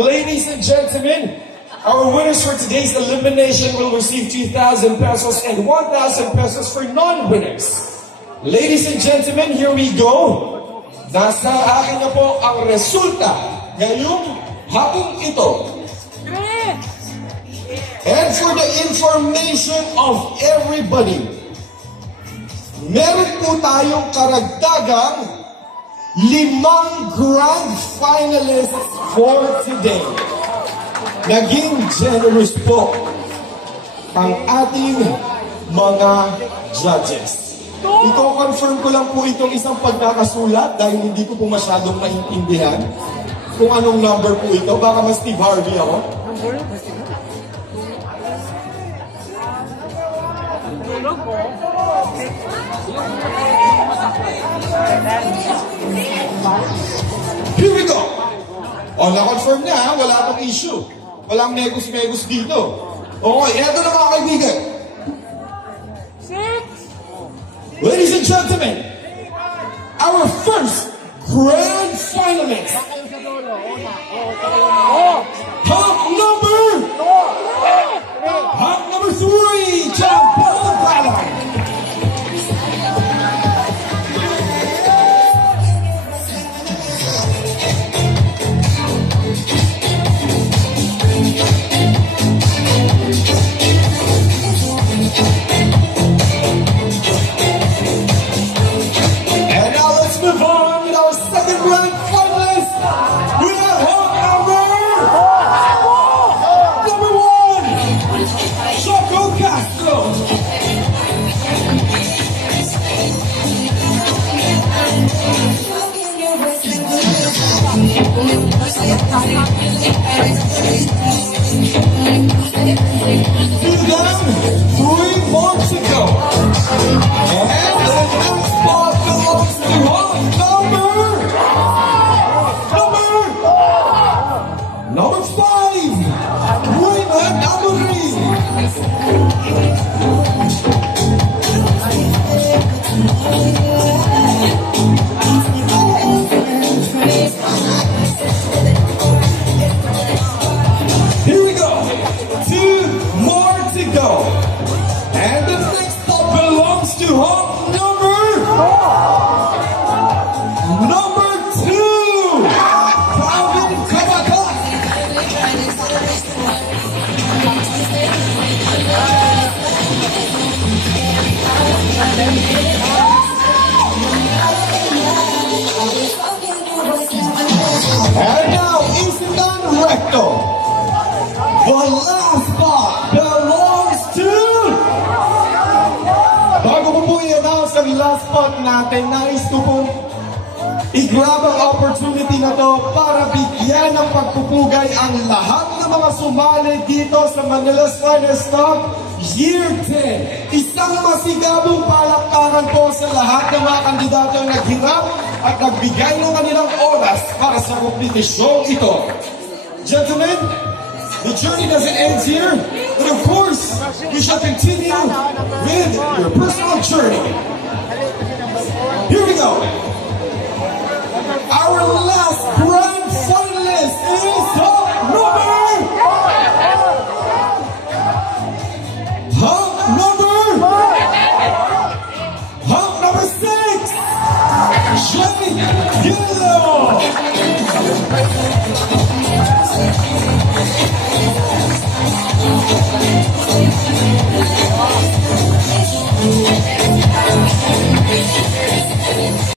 Ladies and gentlemen, our winners for today's elimination will receive 2,000 pesos and 1,000 pesos for non-winners. Ladies and gentlemen, here we go. Nasa akin na po ang resulta ngayong hapong ito. And for the information of everybody, meron po tayong karagdagang 5 grand finalists for today. Naging generous po ang ating mga judges. Iko-confirm ko lang po itong isang pagkakasulat dahil hindi ko po masyadong maintindihan kung anong number po ito. Baka mas Steve Harvey ako. Here we go! O, na-confirm na ha, wala pang issue. Walang negus-negus dito. Okay, eto na mga kaibigan. Ladies and gentlemen, our first grand finalist. Hop number 3, John Paul Ballard. And now, Isitan Recto. The last spot belongs to... Bago ko po i-announce ang last spot natin, nais ko pong i-grab ang opportunity na to para bigyan ng pagpupugay ang lahat ng mga sumali dito sa Manila's Finest Cup Year 10. Isang masigabong palakpakan po sa lahat ng mga kandidato na naghirap at nagbigay ng kanilang oras para sa kompetisyong ito. Gentlemen, the journey doesn't end here, but of course, we shall continue with your personal journey. Here we go. Our last grand finalist is Hump number 6, Jay Gillo.